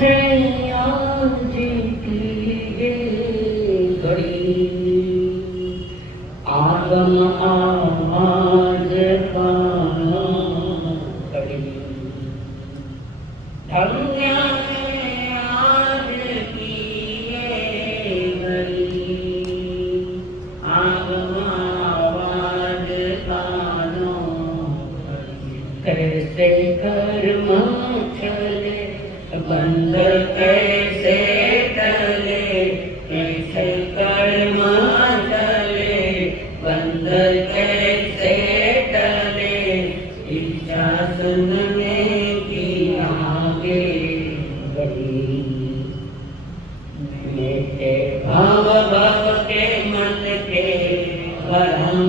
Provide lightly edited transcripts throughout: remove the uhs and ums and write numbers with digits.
उठे आज की ये घड़ी, आगम आवाज कानों कड़ी। धन्य है आज की ये घड़ी, आगम आवाज कानों कड़ी। कैसे कर्म चले बंध कैसे टले, कैसे कर्म चले बंध कैसे टले। इच्छा सुनने की आगे बढ़ी, मेरे भाव भव के मन के भरम।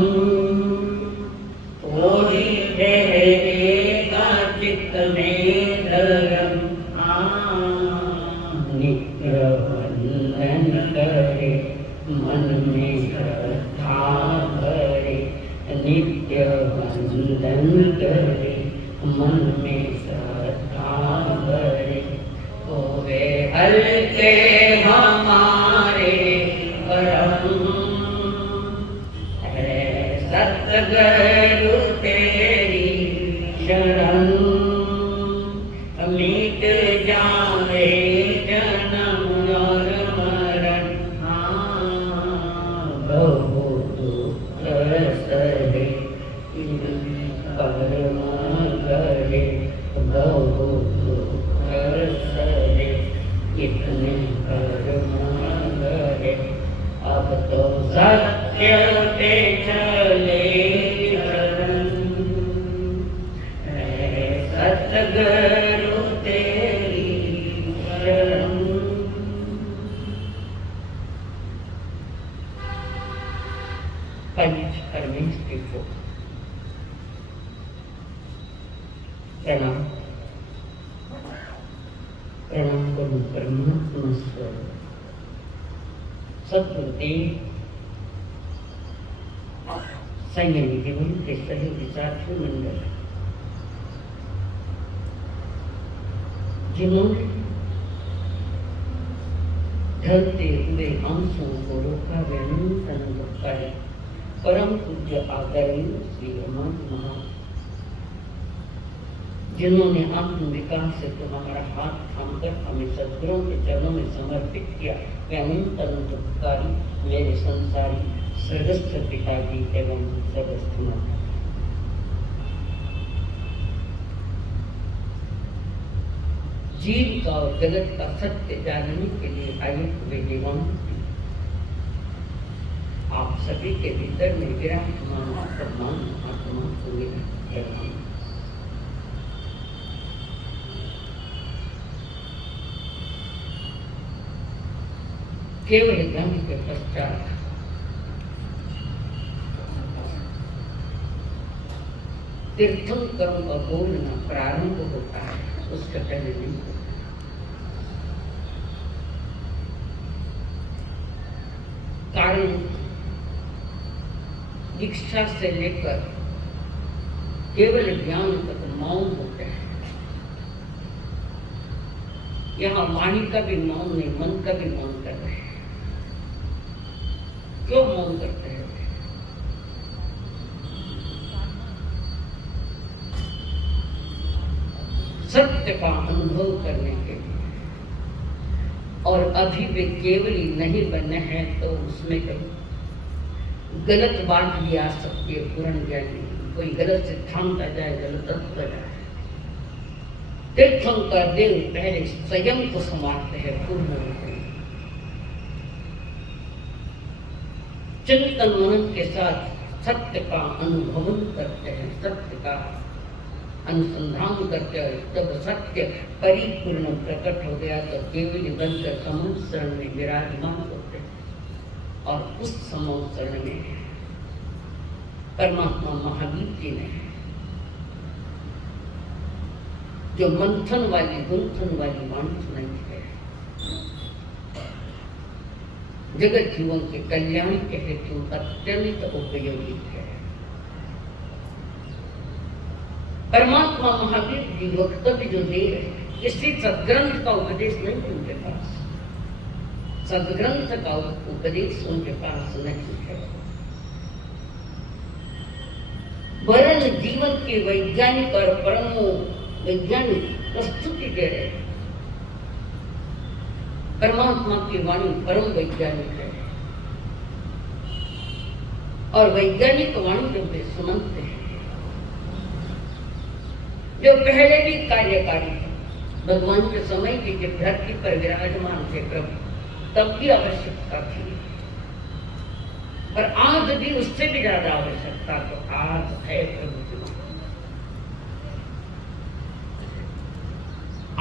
थोड़ी ठहरेगा चित्त में धर्म, नित्य वंदन करे मन में श्रद्धा भरे। नित्य वंदन करे मन में श्रद्धा भरे। होवे हल्के हमारे परम, है सतगुरु तेरी शरण। मिट जाए जन्म और मरण, बहु दुख सहे कर्म करे। बहु दुख सहे कितने कर्म करे। अब तो सत्य पे चले चरण, सतगुरु तेरी शरण। पंच परमेश्वर को प्रणाम। प्रणाम करूं परमात्मा स्वरूप सतगुरुदेव संयमी जीवन के सही विचारु मंडल, जिन्होंने ढलते हुए आंसुओं को रोका वे नूतन करे। परम पूज्य आदरणीय श्री रमान महाराज, जिन्होंने आत्म विकास से तो हमारा हाथ थामकर हमें सद्गुरुओं के चरणों में समर्पित किया, वे अनंतन दुखकारी मेरे संसारी स्वर्गस्थ पिताजी एवं स्वर्गस्थ माता। जीव का और जगत का सत्य जानने के लिए आए हुए जीवन, आप सभी के भीतर में विराजमान आत्मा को मेरा प्रणाम। केवल ज्ञान के पश्चात तीर्थंकरों का बोलना प्रारंभ होता है, उसके पहले नहीं होता। कारण दीक्षा से लेकर केवल ज्ञान तक मौन होते हैं। यहाँ वाणी का भी मौन नहीं, मन का भी मौन कर रहे हैं। क्यों मौन करते हैं? सत्य का अनुभव करने के लिए, और अभी वे केवली नहीं बने हैं तो उसमें कहीं गलत बात भी आ सकती है। पूर्ण ज्ञानी कोई गलत सिद्धांत आ जाए, गलत तत्व आ जाए। तीर्थंकर देव पहले स्वयं को संवारते हैं पूर्ण रूप में, चिंतन मनन के साथ सत्य का अनुभव करते हैं, सत्य का अनुसंधान करते हैं। जब सत्य परिपूर्ण प्रकट हो गया तो केवल बनकर समुद्र में विराजमान होते हैं। और उस समुद्र में परमात्मा महावीर जी ने जो मंथन वाली गुंथन वाली वाणी सुनाई है, जगत जीवन के कल्याण के हेतु अत्यंत उपयोगी है। परमात्मा महावीर जी वक्तव्य जो दे रहे हैं, किसी सदग्रंथ का उपदेश नहीं उनके पास, सदग्रंथ का उपदेश उनके पास नहीं है। वरन जीवन के वैज्ञानिक और परम वैज्ञानिक प्रस्तुति दे रहे हैं। परमात्मा की वाणी परम वैज्ञानिक है और वैज्ञानिक वाणी जो वे सुनाते हैं, जो पहले भी कार्यकारी भगवान के समय की जब धरती पर विराजमान थे प्रभु, तब भी आवश्यकता थी, पर आज भी उससे भी ज्यादा आवश्यकता तो आज है प्रभु की।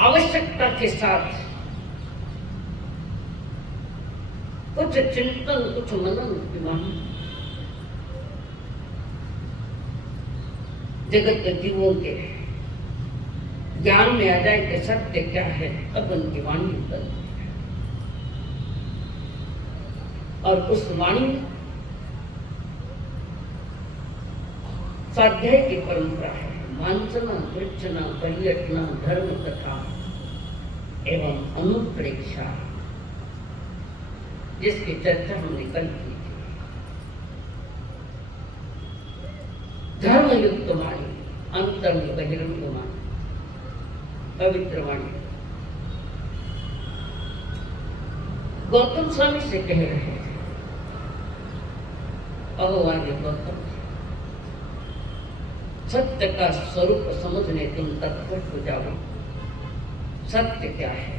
आवश्यकता के साथ कुछ चिंतन, कुछ मनन की वाणी जगत के जीवों के ज्ञान में आ जाए कि सत्य क्या है, तब उनकी वाणी बनती है। और उस वाणी स्वाध्याय की परंपरा है, मांसना, कृच्छना, पर्यटना, धर्म कथा एवं अनुप्रेक्षा, जिसकी चर्चा हमने कल की थी। धर्मयुक्त वाणी, अंतरंग बहिरंग वाणी, पवित्र वाणी। गौतम स्वामी से कह रहे थे, भगवान गौतम, सत्य का स्वरूप समझने तुम तत्पर हो जाओ। सत्य क्या है?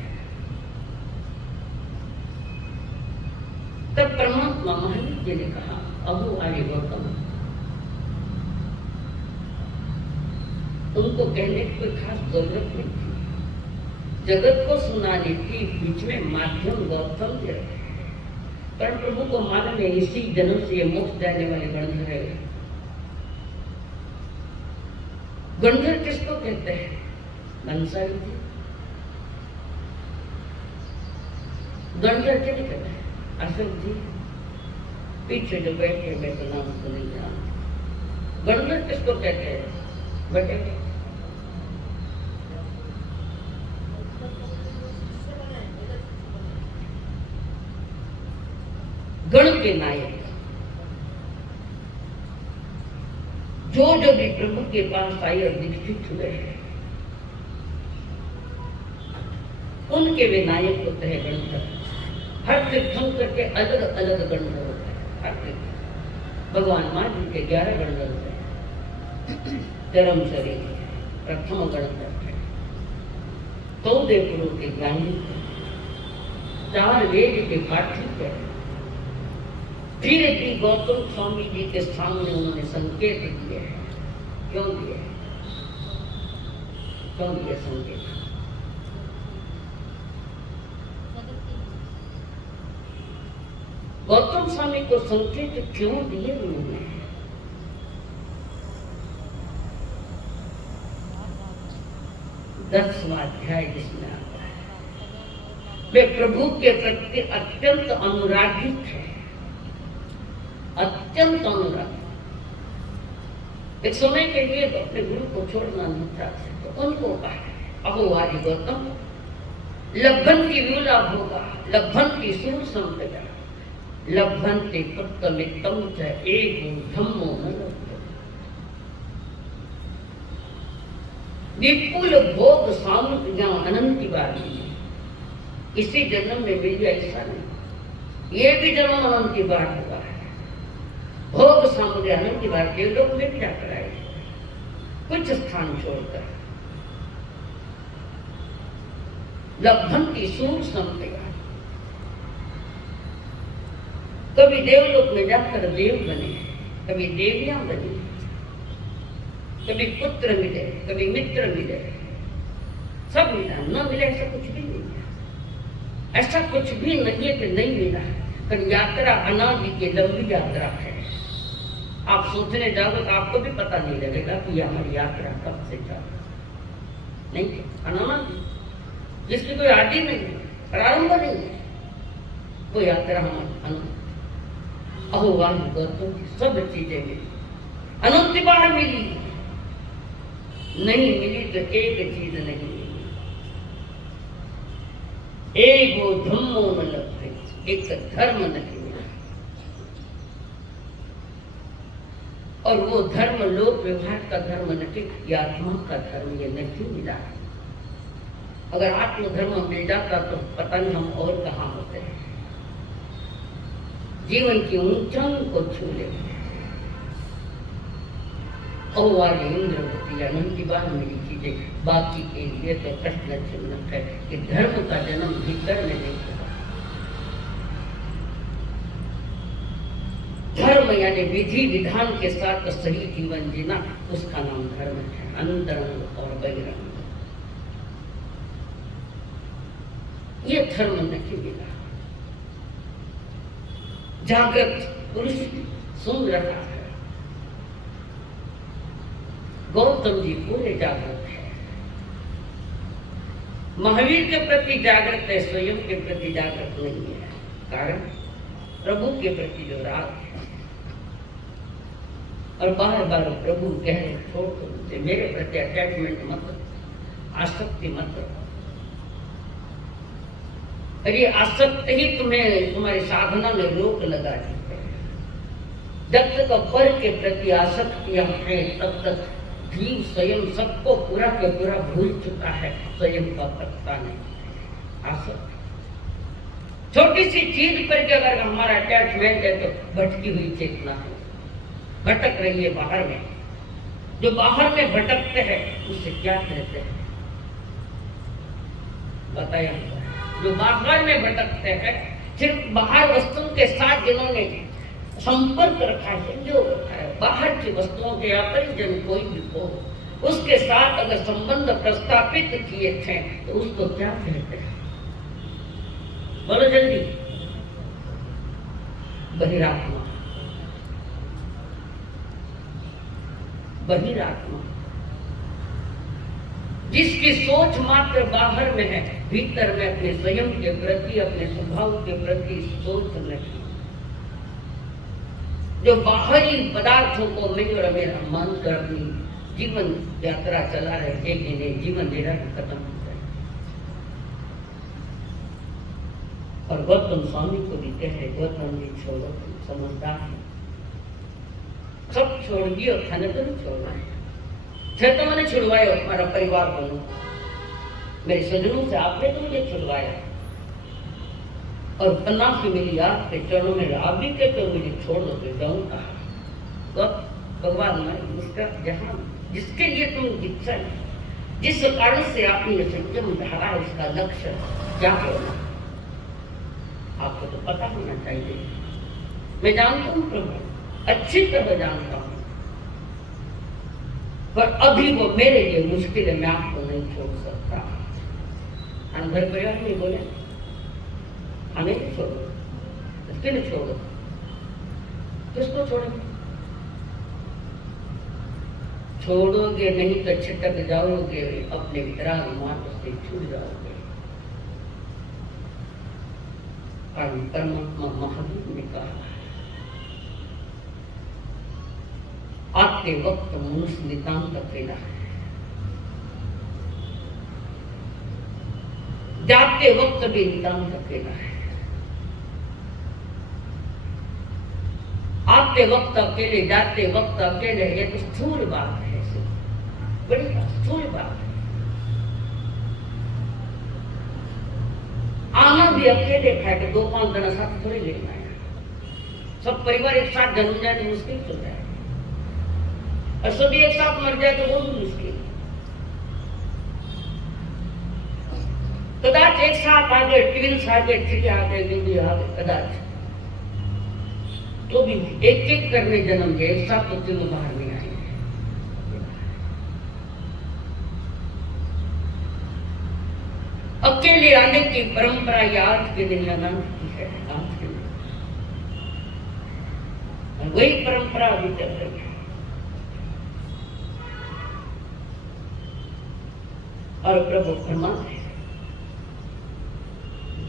तब परमात्मा महावीर जी ने कहा, अहो आर्य गौतम, उनको कहने की कोई खास जरूरत नहीं थी। जगत को सुनाने की बीच में माध्यम गौतम जी रहे, पर प्रभु को मालूम है इसी जन्म से ये मोक्ष देने वाले गणधर है। गणधर किसको कहते हैं? बंसारी जी। गणधर क्या नहीं कहते हैं? अशोक जी पीछे जो बैठे, मैं तो नाम तो नहीं जानती। गणधर किसको कहते हैं? बेटे गण के नायक, जो भी प्रभु के पास आए और दीक्षित हुए हैं, उनके वे नायक होते हैं गणधर। हर तीर्थंकर के अलग अलग गणधर होते हैं। हर तीर्थ भगवान माँ जी के 11 गणधर होते हैं। धर्म शरीर प्रथम गणधर है, 14 गुरु के ज्ञानी, 4 वेद के पाठक है। फिर भी गौतम स्वामी जी के सामने उन्होंने संकेत दिए हैं। क्यों दिए? क्यों दिए संकेत? गौतम स्वामी को संकेत क्यों दिए उन्होंने? दसवां अध्याय जिसमें आता है, वे प्रभु के प्रति अत्यंत अनुरागित है, अत्यंत अनुराग। एक समय के लिए तो अपने गुरु को छोड़ना नहीं चाहते, तो उनको कहा, अहो आर्य गौतम, लब्भन की विला होगा, लब्भन की सूर संपदा, लब्भन ते पत्तमित्तम च एको धम्मो न लभ्यते। विपुल भोग सामग्रियां अनंत बारी, इसी जन्म में मिल जाए ऐसा नहीं, ये भी जन्म अनंत की बात हुआ है। भोग सामग्री अनंत बार के लोग में क्या कराए, कुछ स्थान छोड़कर। लब्धन की सूर संपदा, कभी देवलोक में जाकर देव बने, कभी देवियां बनी, कभी पुत्र मिले, कभी मित्र मिले, सब मिला। न मिले ऐसा कुछ भी नहीं है। ऐसा कुछ भी नहीं है कि नहीं मिला। पर यात्रा अनादि की लंबी यात्रा है। आप सोचने जाओगे तो आपको भी पता नहीं लगेगा कि यह हमारी यात्रा कब से चालू, नहीं अनादि, जिसकी कोई आदि नहीं है, प्रारंभ नहीं है, वो यात्रा हमारी अनंत। अहो वाणी गौतम की सब चीजें मिली, अनंत बार मिली, नहीं मिली तो एक चीज नहीं मिली, एगो धम्मो न लभ्य, एक धर्म नहीं मिला। और वो धर्म लोक व्यवहार का धर्म नहीं, ये आत्मा का धर्म ये नहीं मिला। अगर आत्मधर्म मिल जाता तो पता नहीं हम और कहाँ होते हैं, जीवन की ऊंचाई को छू लेते। औवार्य इंद्रवती अनंती बार मिली चीजें, बाकी के लिए तो प्रश्न चिन्ह है कि धर्म का जन्म भीतर में नहीं होगा। धर्म यानी विधि विधान के साथ सही जीवन जीना, उसका नाम धर्म है। अंतरंग और बहिरंग, ये धर्म नहीं मिला। जागृत पुरुष सुन रहा है, गौतम जी पूरे जागृत है। महावीर के प्रति जागृत है, स्वयं के प्रति जागृत नहीं है। कारण प्रभु के प्रति जो राग है, और बार बार प्रभु कह रहे छोड़ दो, मेरे प्रति अटैचमेंट मत, आसक्ति मत रखो। ये आसक्ति ही तुम्हें तुम्हारी साधना में रोक लगा दी है। जब तक पर के प्रति आसक्तियां हैं, तब तक जीव स्वयं सबको पूरा के पूरा भूल चुका है, स्वयं का पता नहीं। आसक्ति छोटी सी चीज पर के अगर हमारा अटैचमेंट है तो भटकी हुई चेतना है, भटक रही है बाहर में। जो बाहर में भटकते हैं उससे क्या कहते हैं बताया? जो बाहर में भटकते हैं, सिर्फ बाहर वस्तुओं के साथ जिन्होंने संपर्क रखा है, जो बाहर की वस्तुओं के अपरिजन कोई भी हो, उसके साथ अगर संबंध प्रस्थापित किए थे तो उसको क्या कहते हैं? बोलो जल्दी। बहिरात्मा। बहिरात्मा जिसकी सोच मात्र बाहर में है, भीतर में अपने स्वयं के प्रति, अपने स्वभाव के प्रति सोच नहीं। जो बाहरी पदार्थों को मेरा मेरा मानकर अपनी जीवन यात्रा चला रहे, एक दिन जीवन मेरा खत्म हो जाए। और गौतम स्वामी को भी कहे, गौतम जी छोड़ो, समझदार है, सब छोड़ दियो, खाने तो नहीं छोड़ना है। तो मैंने छुड़वाया, हमारा परिवार बनो, मेरे स्वजनों से आपने तो मुझे छुड़वाया, और पन्ना की मेरी आपके चरणों में आप भी कहते हो मुझे छोड़ दो तो जाऊंगा। तो भगवान ने उसका जहां जिसके लिए तुम इच्छा, जिस कारण से आपने ये संयम धारा है, उसका लक्ष्य क्या होना आपको तो पता होना चाहिए। मैं जानता हूँ प्रभु, अच्छी तरह जानता हूँ, पर अभी वो मेरे लिए मुश्किल है, मैं आपको नहीं छोड़ सकता। घर परिवार नहीं बोले हमें नहीं छोड़ो, क्यों नहीं छोड़ो? किसको छोड़ेंगे? छोड़ोगे नहीं तो छिटक जाओगे, अपने वितराग मार्ग से छूट जाओगे। परमात्मा महावीर ने कहा, आते वक्त मनुष्य नितांत अकेला है, जाते वक्त भी नितांत अकेला है। आते वक्त अकेले, जाते वक्त अकेले, ये तो स्थूल बात है, बड़ी स्थूल बात है। आना भी अकेले है कि 2-5 दिन साथ थोड़ी लेना है। सब परिवार एक साथ जन्म जाए तो मुश्किल हो जाए, और सभी एक साथ मर जाए तो वो भी मुश्किल। कदाच एक साथ आ गए, ट्विंस आ गए, थ्री आ गए, बेबी आ गए, कदाच तो भी एक एक करने जन्म गए, एक साथ तो तीनों बाहर नहीं आएंगे। अकेले आने की परंपरा आज के दिन अनंत की है, आज के दिन वही परंपरा अभी चल रही है। और प्रभु फरमाते हैं,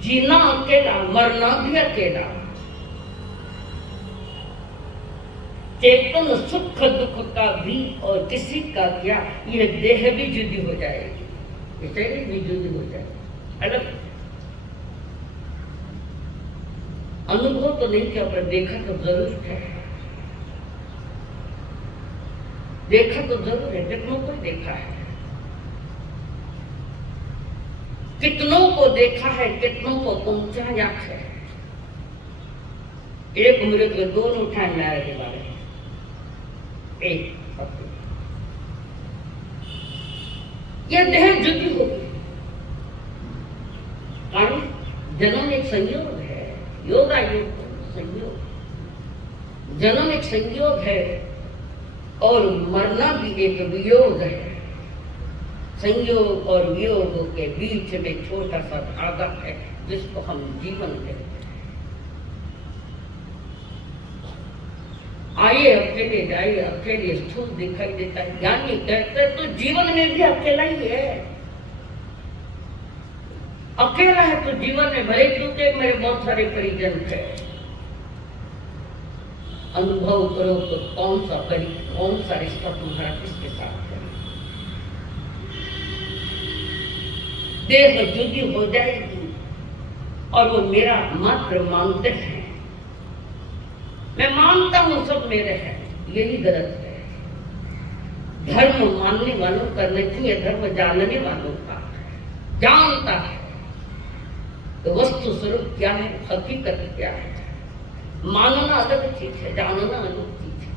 जीना अकेला, मरना भी अकेला, चेतन सुख दुख का भी और किसी का क्या, यह देह भी जुदी हो जाएगी, ये शरीर भी जुदी हो जाएगी, अलग अनुभव तो नहीं किया पर देखा तो जरूर है, देखा तो जरूर है। कितनों को देखा है, कितनों को देखा है, कितनों को पहुंचाया है। एक मृत में दोनों उठाए न्याय के बारे में, एक यह देह जुटी होगी। कारण जन्म एक संयोग है, योगा योग संयोग, जन्म एक संयोग है और मरना भी एक वियोग है। संयोग और वियोग के बीच में छोटा सा धागा है जिसको हम जीवन कहते हैं। आइए अकेले जाइए, अकेले स्थूल दिखाई देता है, ज्ञानी कहते तो जीवन में भी अकेला ही है। अकेला है तो जीवन में भले क्योंकि मेरे बहुत सारे परिजन थे। अनुभव करो तो कौन सा रिश्ता तुम्हारा किसके साथ है। देह जुदी हो जाएगी और वो मेरा मात्र मानते हैं। मैं मानता हूं सब मेरे हैं, यही गलत है। धर्म मानने वालों का नहीं है, धर्म जानने वालों का जानता है तो वस्तु स्वरूप क्या है, हकीकत क्या है। मानना अलग चीज है, जानना अलग चीज है।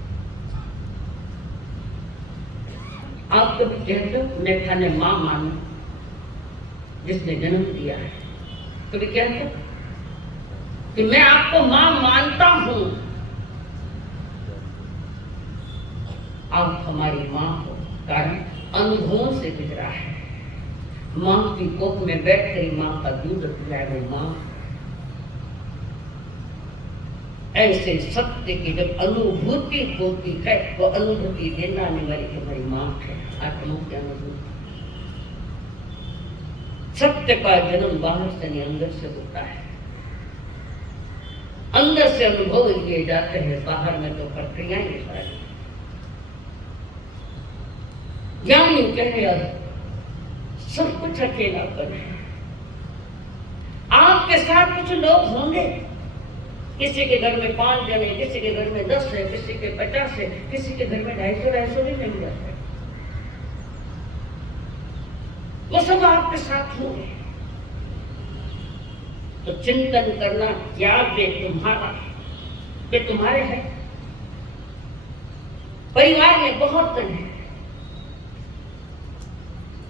आप कभी कहते हो मैं खाने मां मानू जिसने जन्म दिया है, कभी कहते हो कि मैं आपको मां मानता हूं, आप हमारी मां हो। कारण अनुभवों से गुजरा है। मां की कोख में बैठकर मां का दूध पिया है मां। ऐसे सत्य की जब अनुभूति होती है वो अनुभूति देने वाली हमारी मां है। आत्मा की अनुभूति, सत्य का जन्म बाहर से नहीं अंदर से होता है। अंदर से अनुभव लिए जाते हैं, बाहर में तो प्रक्रियाएं सारी। ज्ञानी कहे सब कुछ अकेलापन है। आपके साथ कुछ लोग होंगे, किसी के घर में 5 जन है, किसी के घर में 10 है, किसी के 50 है, किसी के घर में 250 भी मिल जाता है। वो सब आपके साथ होंगे तो चिंतन करना क्या वे तुम्हारा, वे तुम्हारे हैं। परिवार में बहुत जन है,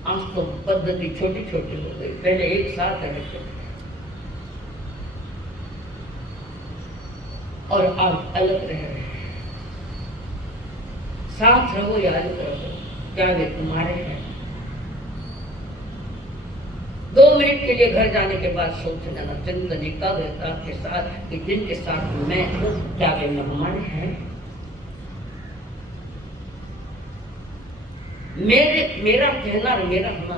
आज तो पद्धति छोटी छोटी हो गई। पहले एक साथ रहते थे और आज अलग रह रहे हैं। साथ रहो या अलग रहो, क्या वे तुम्हारे हैं। 2 मिनट के लिए घर जाने के बाद सोच लेना, चिंतन एकाग्रता के साथ कि जिनके साथ मैं हूं क्या वे हमारे हैं। मेरा कहना और मेरा होना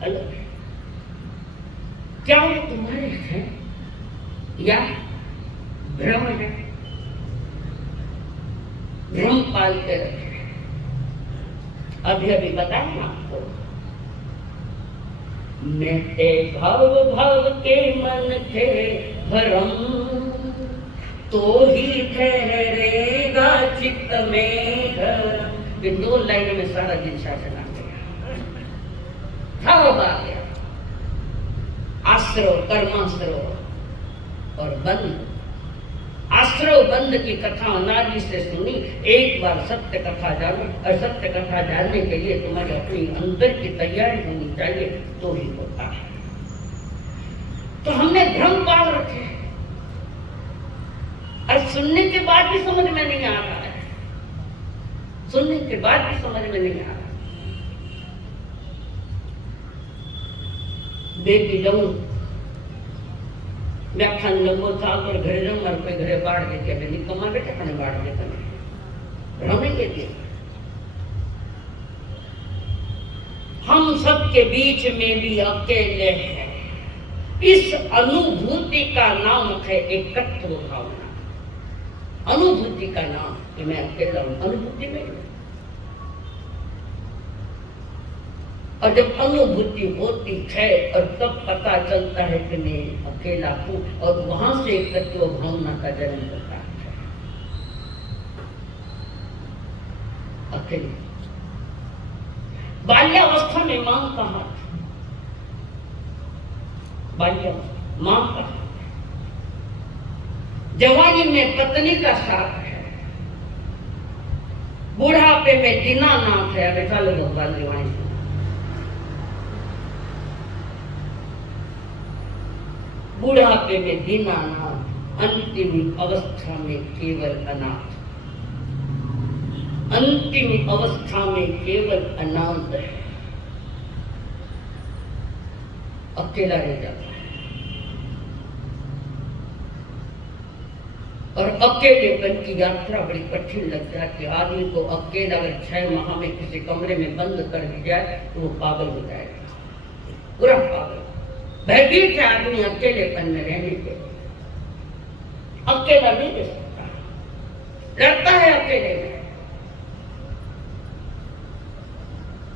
अलग है। क्या वो तुम्हारे हैं या भ्रम है, भ्रम पालते रहे। अभी बताया ना आपको, मिटे भाव भाव के मन थे भरम, तो ही ठहरेगा चित्त में धर्म। 2 लाइन में सारा दिन शासन आ गया, भाव आ गया। आश्रव, कर्माश्रव और बंध। आश्रव बंध की कथा अनादि से सुनी। एक बार सत्य कथा जानो, और सत्य कथा जानने के लिए तुम्हारी अपनी अंदर की तैयारी होनी चाहिए तो ही होता है। तो हमने भ्रम पाल रखे और सुनने के बाद भी समझ में नहीं आ रहा है, सुनने के बाद भी समझ में नहीं आ रहा। बेटी जाऊं व्याख्यान लंबो था पर घरे जाऊं और कोई घरे बाढ़ देती है, निकम्मा बेटा कने बाढ़ देता नहीं, हमें कहती। हम सबके बीच में भी अकेले हैं। इस अनुभूति का नाम है एकत्व भावना। अनुभूति का नाम कि मैं अकेला हूं, अनुभूति में और जब अनुभूति होती है और तब पता चलता है कि मैं अकेला हूं, और वहां से एक तत्व भावना का जन्म होता है। अकेले बाल्यावस्था में मां कहाँ थी? बाल्यावस्था मां कहाँ? जवानी में पत्नी का साथ है, बुढ़ापे में दीनानाथ है। अबे चलो भगवान जवानी से बुढ़ापे में दीनानाथ, अंतिम अवस्था में केवल अनाथ। अंतिम अवस्था में केवल अनाथ है, अकेला रह जाता है। और अकेलेपन की यात्रा बड़ी कठिन लग जाती है। आदमी को अकेला अगर 6 माह में किसी कमरे में बंद कर दिया जाए तो वो पागल हो जाएगा, पूरा पागल। भयभीत है आदमी अकेलेपन में रहने के लिए, अकेला नहीं रह सकता, डरता है अकेले में।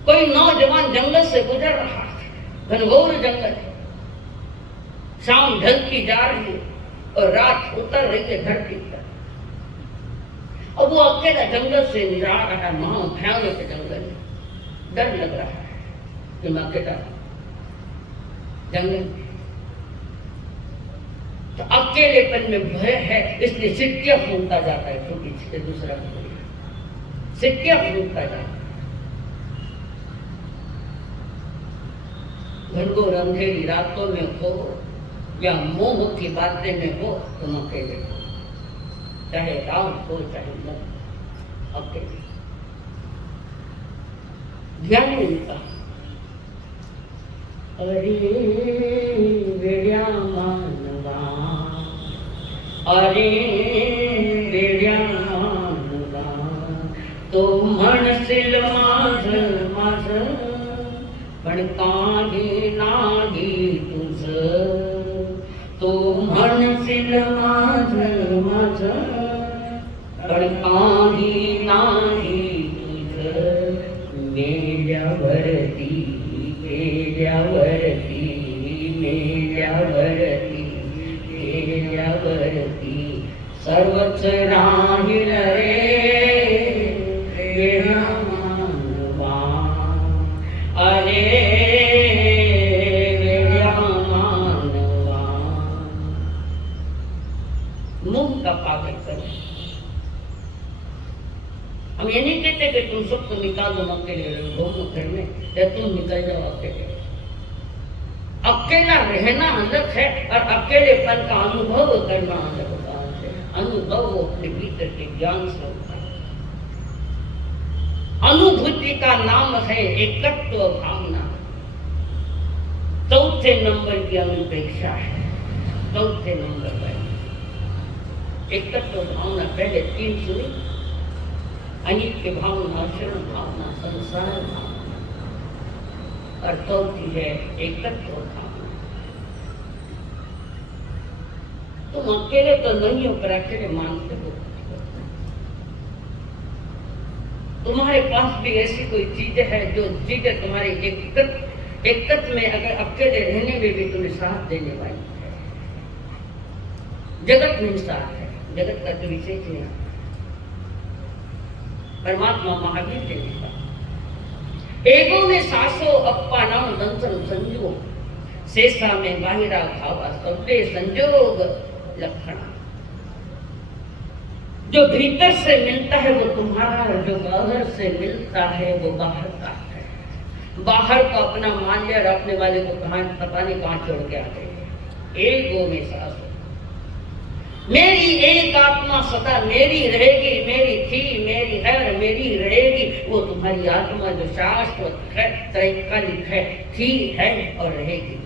कोई नौजवान जंगल से गुजर रहा है, घनघोर जंगल, शाम ढलती जा रही है और रात उतर रही है धरती पर, और वो अकेला जंगल से जा रहा है। महा भयानक जंगल, डर लग रहा है कि मैं अकेला जंगल। तो अकेलेपन में भय है, इसलिए सिट्टियां फूंकता जाता है, छोटी से दूसरा सिट्टियां फूंकता जाता है। घनघोर अंधेरी रातों में हो या मोह की बातें में हो, तुम अकेले हो, चाहे राम हो चाहे मोह, अकेले। ध्यान में लिखा, अरे वेड्या मानवा, अरे वेड्या मानवा, तो म्हणशील माझ माझ, पण काही नाही तुझ, तो म्हणशील माझ माझ, पण काही नाही तुझ, मेल्यावरती गेल्यावरती, मेल्यावरती गेल्यावरती सर्वच राहील रे वेड्या मानवा, अरे वेड्या मानवा। मुंह का पागल करो। हम ये नहीं कहते कि तुम सबको निकाल दो अकेले घूमो घर में, या तुम निकल जाओ अकेले। अकेला रहना अलग है और अकेलेपन का अनुभव करना अलग बात है। अनुभव वो अपने भीतर के ज्ञान से होता है। अनुभूति का नाम है एकत्व भावना। चौथे नंबर की अनुपेक्षा है, चौथे नंबर पर एकत्व भावना। पहले 3 सुनी, अनित्य भावना, शरण भावना, संसार भावना, और चौथी है एकत्व भावना। तुम अकेले तो नहीं हो, पर अकेले मानते हो। तुम्हारे पास भी ऐसी कोई चीज है जो चीजें तुम्हारे एकत्व में, अगर अकेले रहने में भी तुम्हें साथ देने वाली है। जगत में साथ है, जगत का तो विशेष नहीं। परमात्मा महावीर ने लिखा, एगो में सासो अप्पा नाम दंसन संयोग, शेषा में बाहिरा भावा सबे संयोग लक्षण। जो भीतर से मिलता है वो तुम्हारा, और जो बाहर से मिलता है वो बाहर का है। बाहर को अपना मान लिया और अपने वाले को कहां पता नहीं कहां छोड़ के आ गए। एगो में सासो, मेरी एक आत्मा सदा मेरी रहेगी, मेरी थी, मेरी है और मेरी रहेगी। वो तुम्हारी आत्मा जो शाश्वत है, त्रैकालिक है, थी, है और रहेगी।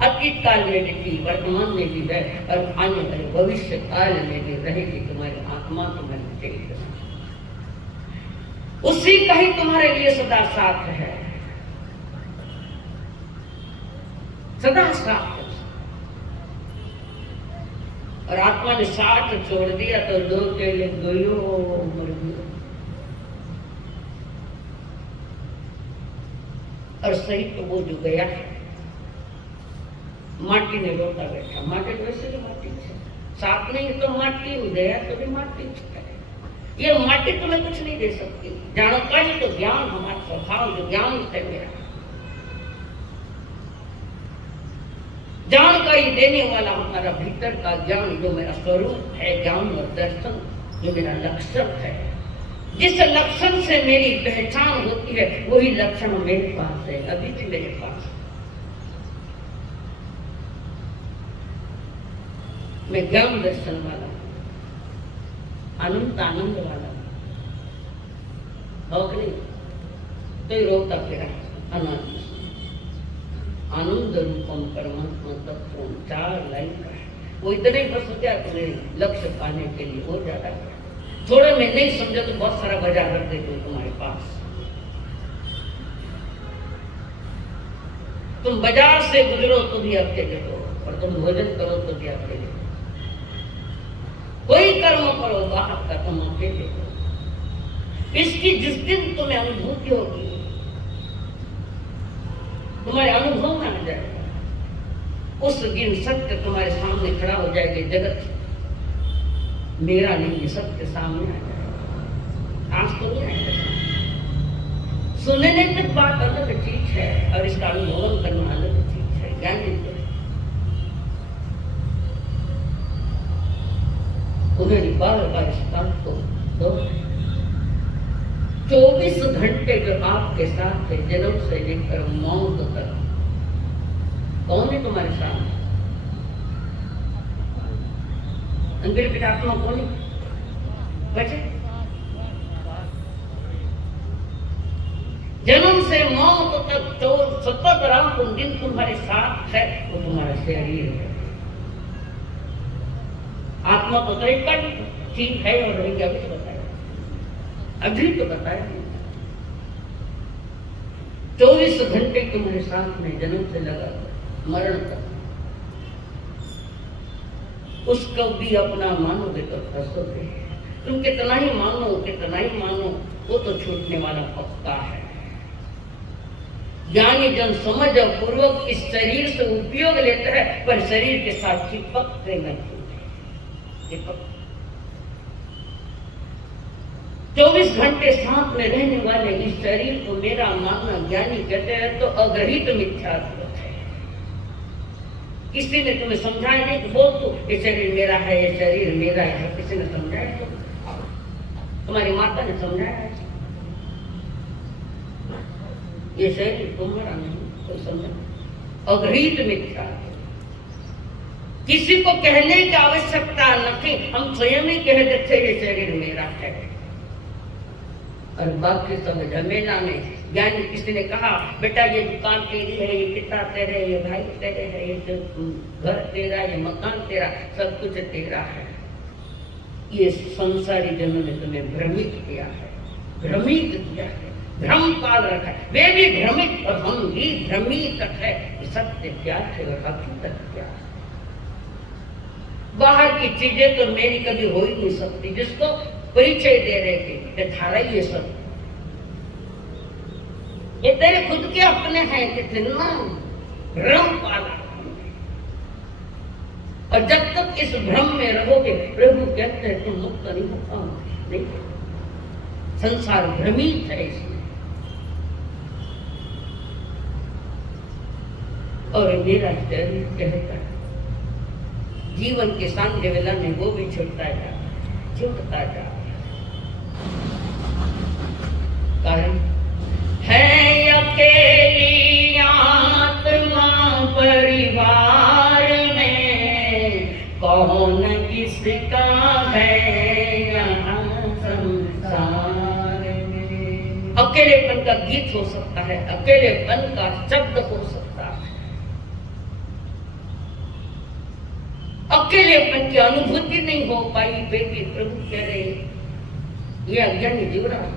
अतीत काल में भी थी, वर्तमान में भी है और आने वाले भविष्य काल में भी रहेगी। तुम्हारी आत्मा तुम्हारी चेतना, उसी का ही तुम्हारे लिए सदा साथ है, सदा साथ। और आत्मा ने साथ छोड़ दिया तो लोग के लिए गयो मर गयो। और सही तो वो जो गया है। माटी ने रोता बैठा, माटी वैसे भी माटी है, साफ नहीं तो माटी में गया तो भी माटी है। ये माटी तुम्हें कुछ नहीं दे सकती। जानकारी तो ज्ञान, हमारा स्वभाव जो ज्ञान है मेरा, जानकारी देने वाला हमारा भीतर का ज्ञान जो मेरा स्वरूप है, ज्ञान और दर्शन जो मेरा लक्षण है, जिस लक्षण से मेरी पहचान होती है वही लक्षण मेरे पास है, अभी भी मेरे पास है। मैं ज्ञान दर्शन वाला हूं, अनंत आनंद वाला हूं, नहीं तो ही रोता फिरा अनादि आनंद रूपम परमात्मा तत्व 4 लाइन का है। वो इतने ही बस क्या तुम्हें लक्ष्य पाने के लिए हो जाता है। थोड़े में नहीं समझो तो बहुत सारा बाजार रख देते हो तुम्हारे पास। तुम बाजार से गुजरो तो भी अकेले हो, और तुम भोजन करो तो भी अकेले हो। कोई कर्म करो बाहर का तुम अकेले हो। इसकी जिस दिन तुम्हें अनुभूति होगी, तुम्हारे अनुभव में आ जाएगा, उस दिन सत्य तुम्हारे सामने खड़ा हो जाएगा। जगत मेरा नहीं, सत्य सामने आ जाएगा। आज तो नहीं आएगा। सुनने तक बात अलग चीज है और इसका अनुभव करना अलग चीज है। ज्ञान नहीं, उन्हें बार बार इस बात को दो। 24 घंटे जो आपके साथ है, जन्म से लेकर मौत तक, कौन है तुम्हारे साथ? अंदर की आत्मा कौन है? बचे जन्म से मौत तक जो सतत रात दिन तुम्हारे साथ है, वो तुम्हारा शरीर है। आत्मा तो एक चीज है और नहीं, अभी तो बताया, अभी तो बताया। 24 घंटे तुम्हारे साथ में जन्म से लगा मरण तक। उसको भी अपना मानोगे तो फंसोगे। तुम कितना ही मानो, कितना ही मानो, वो तो छूटने वाला पक्का है। ज्ञानी जन समझ पूर्वक इस शरीर से उपयोग लेता है, पर शरीर के साथ चिपकते नहीं। 24 घंटे साथ में रहने वाले इस शरीर को मेरा मानना ज्ञानी कहते हैं तो अग्रहित मिथ्यात्व है। किसी ने तुम्हें समझाया नहीं कि बोल तू ये शरीर मेरा है, ये शरीर मेरा है। किसी ने समझाया? तो तुम्हारी माता ने समझाया? ये शरीर तुम्हारा नहीं, कोई समझा? अग्रहित मिथ्यात्व। किसी को कहने की आवश्यकता नहीं, हम स्वयं ही कह देते ये शरीर मेरा है, और बाकी सब झमेला में। ज्ञानी किसी ने कहा बेटा ये दुकान तेरी है, ये पिता तेरे, ये भाई तेरे है, ये घर तेरा, ये मकान तेरा, सब कुछ तेरा है। ये संसारी जनों ने तुम्हें भ्रमित किया है, भ्रमित किया है, भ्रम पाल रखा है। वे भी भ्रमित और हम भी भ्रमित है। सत्य क्या है और हकीकत क्या है? बाहर की चीजें तो मेरी कभी हो ही नहीं सकती। जिसको परिचय दे रहे थे कि थारा ये सब, ये तेरे खुद के अपने हैं, कितना भ्रम पाला। और जब तक इस भ्रम में रहोगे, प्रभु कहते हैं तुम मुक्त नहीं हो पाओगे। नहीं, संसार भ्रमित है इसमें। और मेरा शरीर कहता है जीवन के सांध्य वेला में वो भी छूटता जा, छूटता जा। कारण है अकेली आत्मा परिवार में, कौन किसका है यहाँ संसार में। अकेलेपन का गीत हो सकता है, अकेलेपन का शब्द हो सकता है, अकेलेपन की अनुभूति नहीं हो पाई। बेटी प्रभु कह रहे ये अज्ञानी जीव रहा है।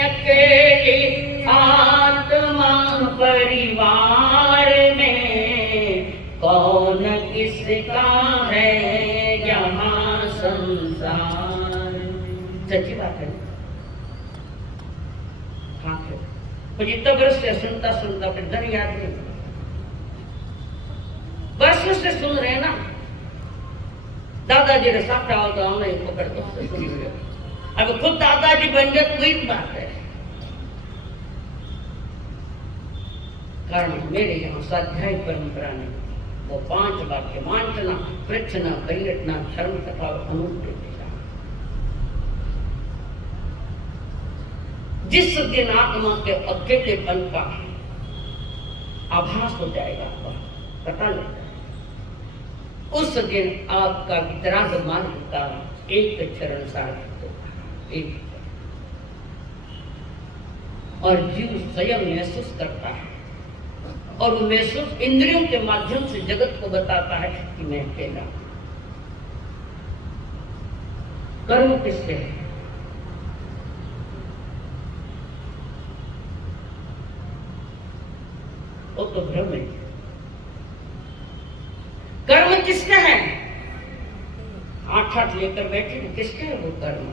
अकेली आत्मा परिवार में, कौन किसका है यहाँ संसार। सच्ची बात है। हाँ, पर इतना बरस से सुनता सुनता फिर धन याद नहीं, बरसों से सुन रहे ना। दादाजी ने साथ आओ तो हमने पकड़ दो सुन लिया। अब खुद दादाजी बन गए तो वही बात है। कारण मेरे यहाँ स्वाध्याय परंपरा ने वो 5 वाक्य मांचना, पृच्छना, परिघटना, धर्म तथा अनुष्ठित। जिस दिन आत्मा के अकेलेपन का आभास हो जाएगा, पता लगता है, उस दिन आपका वितराग मार्ग का एक चरण सार्थक होगा, एक। और जीव स्वयं महसूस करता है और वो महसूस इंद्रियों के माध्यम से जगत को बताता है कि मैं अकेला। कर्म किसके है? वो तो भ्रम है। कर्म किसका है? 8 लेकर बैठे हैं, किसका है वो कर्म?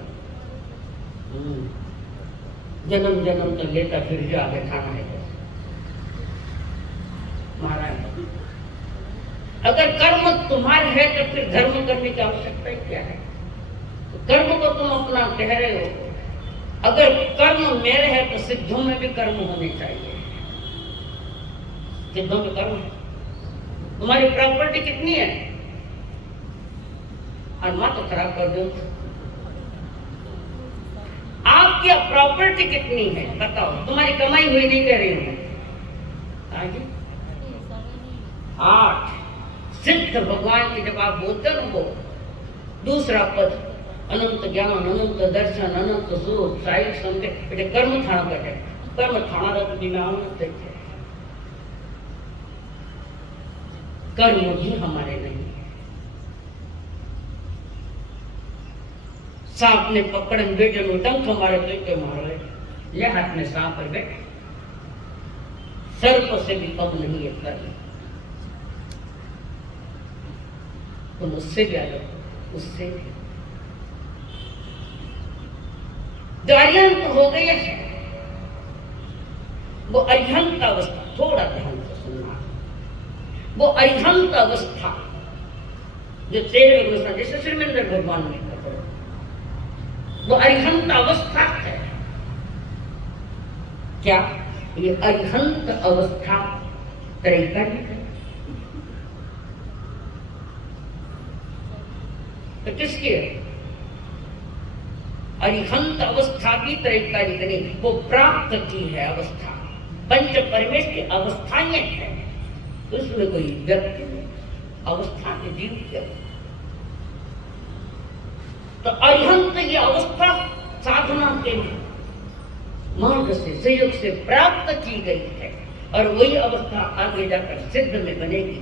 जन्म जन्म तो लेता फिर जो आगे खाना है महाराज। अगर कर्म तुम्हारे है तो फिर धर्म करने की आवश्यकता ही क्या है? तो कर्म को तुम अपना कह रहे हो। अगर कर्म मेरे है तो सिद्धों में भी कर्म होने चाहिए। सिद्धों में कर्म है। तुम्हारी प्रॉपर्टी कितनी है? और माँ तो खराब कर दो। आपकी प्रॉपर्टी कितनी है बताओ? तुम्हारी कमाई हुई नहीं कह रही हूं। आगे 8 सिद्ध भगवान की जब आप बोलते हो वो दूसरा पद, अनंत ज्ञान, अनंत दर्शन, अनंत सुख, साई संकेत, कर्म थाना बैठे। कर्म थाना तो बिना देखे कर्म भी हमारे नहीं है। सांप ने पकड़े बेटे में डंक हमारे बेटे मारे, ले हाथ में सांप पर बैठे। सर्प से भी कम नहीं है कर्म। तुम उससे भी अलग, उससे भी जो अरिहंत हो गए है, वो अरिहंत अवस्था, थोड़ा ध्यान से सुनना। वो अरिहंत अवस्था जो तेरे अवस्था, जैसे श्रीमंदर भगवान ने कहा, वो अरिहंत अवस्था है। क्या ये अरिहंत अवस्था तरीका है? तो किसकी है? अरिहंत अवस्था भी तरीकारिक नहीं, वो प्राप्त की है अवस्था। पंच परमेश की अवस्थाएं हैं, उसमें कोई व्यक्ति नहीं, अवस्था के जीव के। तो अरिहंत ये अवस्था साधना के मार्ग से, संयोग से प्राप्त की गई है और वही अवस्था आगे जाकर सिद्ध में बनेगी।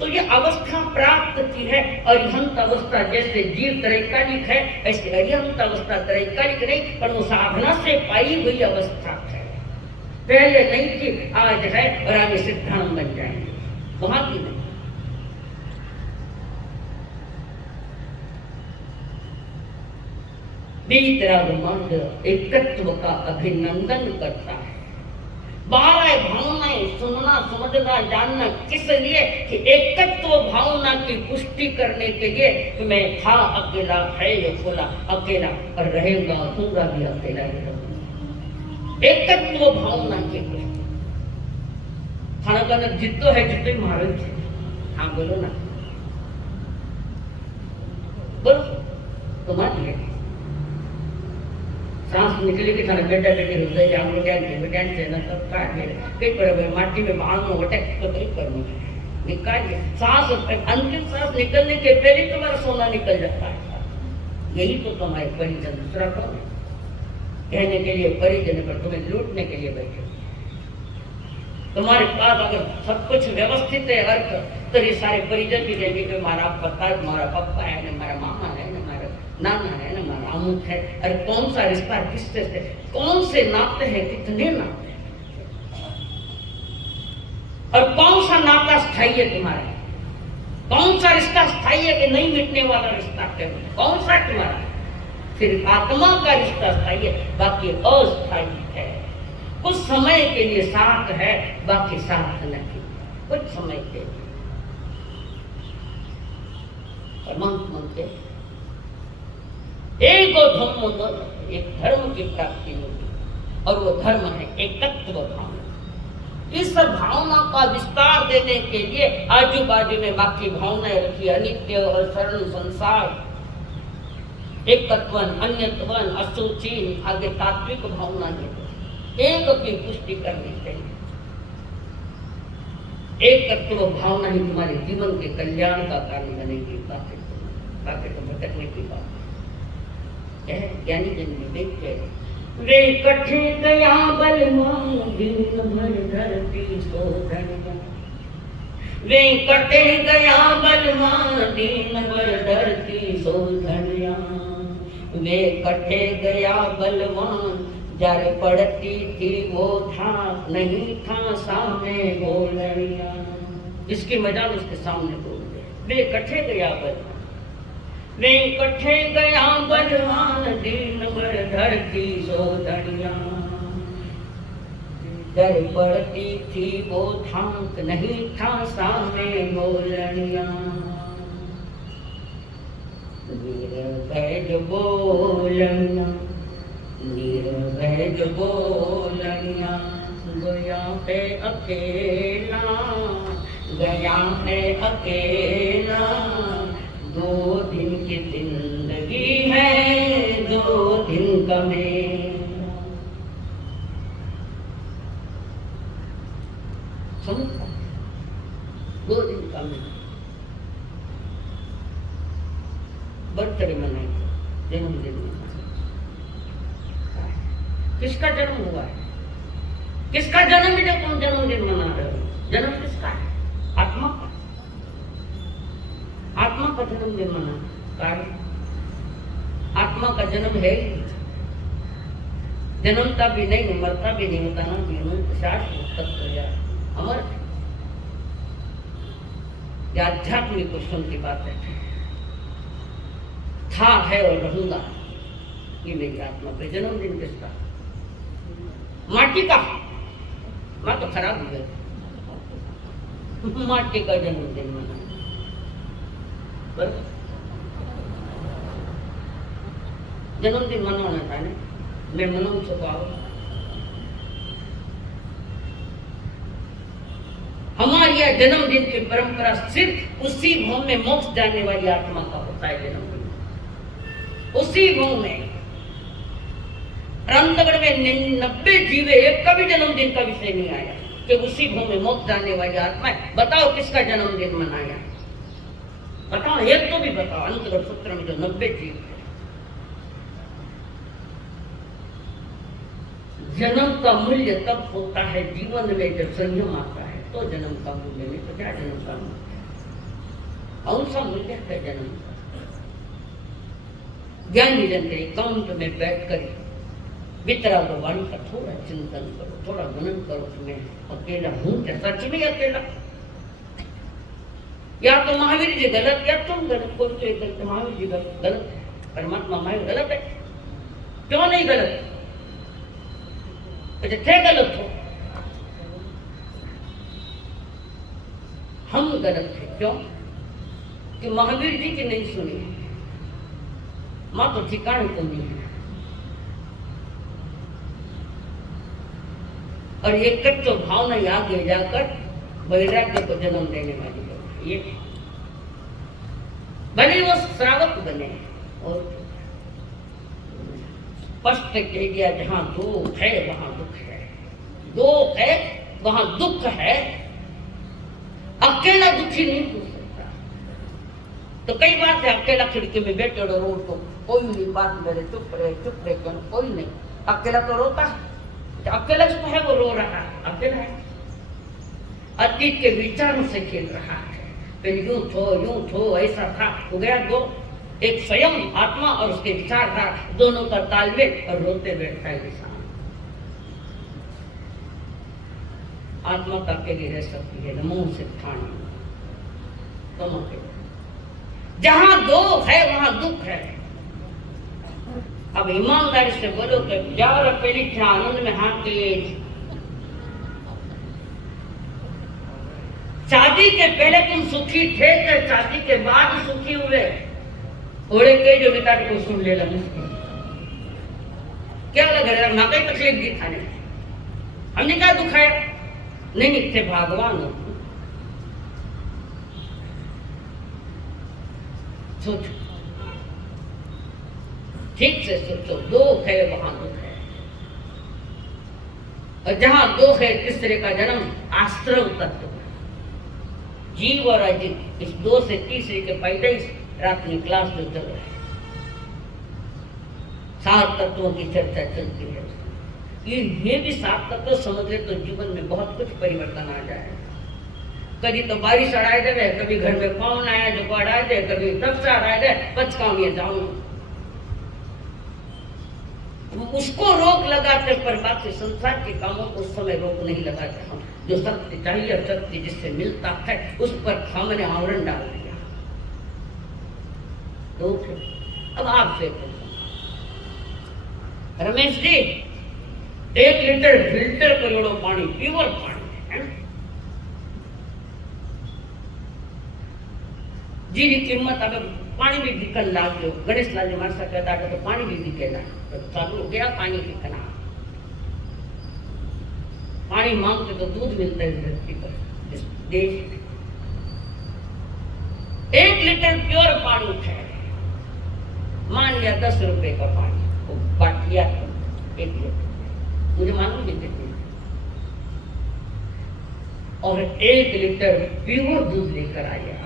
तो ये अवस्था प्राप्त की है। अरिहंत अवस्था जैसे जीव त्रैकालिक है, ऐसे अरिहंत अवस्था त्रैकालिक नहीं, पर वो साधना से पाई हुई अवस्था है। पहले नहीं थी, आज है और आगे सिद्धांत बन जाएंगे, वहां की नहीं। वीतराग मार्ग एकत्व का अभिनंदन करता है। 12 भावनाएं सुनना, समझना, जानना किस लिए? कि एकत्व भावना की पुष्टि करने के लिए कि मैं था अकेला, है ये खुला अकेला और रहेगा, दूंगा भी अकेला ही रहूंगा। एकत्व भावना की पुष्टि। खाना खाना जितो है जितो महाराज। हाँ बोलो ना, बोलो तुम्हारी है। सांस निकले के थाने बेटा बेटे हृदय जान बेटा से ना सब काट ले कई पर माटी में मारनो वटे तो कई करनी निकालिए। सांस अंतिम सांस निकलने के पहले तुम्हारा सोना निकल जाता है। यही तो तुम्हारे परिजन, दूसरा कौन है? कहने के लिए परिजन, पर तुम्हें लूटने के लिए बैठे। तुम्हारे पास अगर सब कुछ व्यवस्थित है अर्थ, तो ये सारे परिजन भी देंगे कि हमारा पता, हमारा पप्पा है ना, हमारा मामा है ना, हमारा नाना है ना, हमारा अमुक है। अरे कौन सा रिश्ता किससे से, कौन से नाते हैं, कितने नाते हैं, और कौन सा नाता स्थायी है तुम्हारा? कौन सा रिश्ता स्थायी है कि नहीं मिटने वाला रिश्ता है? कौन सा तुम्हारा? सिर्फ आत्मा का रिश्ता स्थायी है, बाकी अस्थायी है। कुछ समय के लिए साथ है, बाकी साथ नहीं, कुछ समय के लिए। परमात्मा के एक धम्म, एक धर्म की प्राप्ति होगी, और वो धर्म है एकत्व भावना। इस भावना का विस्तार देने के लिए आजू बाजू में बाकी भावनाएं रखी, अनित्य और शरण संसार, एकत्वन, अन्यत्वन, अशुचि, आगे तात्विक भावना है, एक की पुष्टि करनी चाहिए। एकत्व भावना ही तुम्हारे जीवन के कल्याण का कारण बनेगी। बाकी तो भटकने की बात है। ज्ञानी जन विवेक है, वे कठे गया बलवान दिन भर धरती शोधनिया, वे कटे गया बलवान दिन भर धरती शोधनिया, वे कटे गया बलवान जर पड़ती थी वो था नहीं था सामने बोलनिया। इसकी मजाल उसके सामने बोल दे। वे कटे गया बलवान, वे कटे गया बलवान दिन भर धरती शोधनिया, जर पड़ती थी वो था नहीं था सामने बोलनिया। निर्भय बोलनिया, निर्भय बोलनिया, गया है अकेला, गया है अकेला, 2 दिन की जिंदगी है, 2 दिन का मेला। समझता 2 दिन का मेला। बर्थडे मनाएंगे, जन्मदिन मनाएंगे। किसका जन्म हुआ है? किसका जन्म है जब तुम जन्मदिन मना रहे हो? जन्म किसका है? आत्मा का। आत्मा का जन्मदिन मना कारण आत्मा का जन्म है ही, जन्मता भी नहीं, मरता भी नहीं, होता ना भी, शाश्वत तत्व या अमर। यह आध्यात्मिक क्वेश्चन की बात है। था है और रहूंगा, ये मेरी आत्मा पे जन्मदिन किसका? माटी का। माँ तो खराब हो गई, माटी का जन्मदिन मना। जन्मदिन मनाना था ना, मैं मनाऊं छुपाओ। हमारी यह जन्मदिन की परंपरा सिर्फ उसी भूमि में मोक्ष जाने वाली आत्मा का होता है जन्मदिन, उसी भूमि में। अंतगढ़ में 90 जीवे, एक का भी जन्मदिन का विषय नहीं आया कि उसी भूमि में मोक्ष जाने वाली आत्मा है। बताओ किसका जन्मदिन मनाया? बताओ, एक तो भी बताओ। अंतगढ़ सूत्र में जो 90 जीव है। जन्म का मूल्य तब होता है जीवन में जब संयम आता है, तो जन्म का मूल्य। नहीं तो क्या जन्म का मूल्य? कौन सा मूल्य है जन्म का? ज्ञानी जन के एकांत में बैठकर वितरा वाणी का थोड़ा चिंतन करो, थोड़ा मनन करो कि मैं अकेला हूं क्या? सच में अकेला? या तो महावीर जी गलत या तुम गलत। कोई तो एक गलत, महावीर जी गलत है, परमात्मा महावीर गलत है। क्यों नहीं गलत? थे गलत हो, हम गलत थे। क्यों? कि महावीर जी की नहीं सुनी, मां तो ठिकाने को नहीं है। और ये कच्चो भावना आगे जाकर वैराग्य को जन्म देने वाली है। ये भले वो श्रावक बने और स्पष्ट कह दिया, जहां दुख है वहां दुख है, दुख है वहां दुख है। अकेला दुखी नहीं हो सकता। तो कई बार से अकेला खिड़की में बैठे और रो, तो कोई नहीं बात करे, चुप रहे कोई नहीं। अकेला तो रोता है, तो अकेला जो है वो रो रहा है, अकेला है। अतीत के विचारों से खेल रहा है, फिर यूं थो ऐसा था, हो गया दो। एक स्वयं आत्मा और उसके विचार था, दोनों का तालमेल, और रोते बैठता है इंसान। आत्मा का अकेली रह सकती है, नमो सिद्धांत। दोनों के जहां दो है वहां दुख है। अब ईमानदारी से बोलो कि जाओ अकेली आनंद में हाथ के शादी के पहले तुम सुखी थे कि शादी के बाद सुखी हुए? ओढ़े के जो बेटा को सुन ले मुश्किल क्या लग रहा है ना कहीं तकलीफ दी था ने हमने क्या दुखाया नहीं थे भगवान हो। सोचो ठीक से सोचो, दुख है वहां दुख है, और जहां दुख है तीसरे का जन्म आश्रम तत्व, जीव और अजीव, इस 2 से तीसरे के पैदाइश रात में क्लास जो चल रहा है 7 तत्वों की चर्चा चलती है। ये भी 7 तत्व समझ ले तो जीवन में बहुत कुछ परिवर्तन आ जाए। कभी तो बारिश अड़ाए दे, कभी घर में कौन आया जो अड़ाए दे, कभी तब से अड़ाए दे, पचकाऊ ये जाऊं उसको रोक लगाते, पर बाकी संसार के कामों को उस समय रोक नहीं लगाते हम। जो सत्य चाहिए और सत्य जिससे मिलता है उस पर हमने आवरण डाल दिया। तो अब आपसे रमेश जी 1 लीटर फिल्टर करोड़ों पानी प्योर पानी है जी की कीमत अगर पानी भी बिकन लाग लो, गणेश लाल जी मारसा कहता है तो पानी भी बिकेगा, तो चालू हो गया पानी बिकना। पानी मांगते तो दूध मिलता है धरती पर इस देश में। 1 लीटर प्योर पानी है, मान लिया 10 रुपए का पानी बाटिया 1 लीटर, मुझे मालूम कितने, और 1 लीटर प्योर दूध लेकर आया,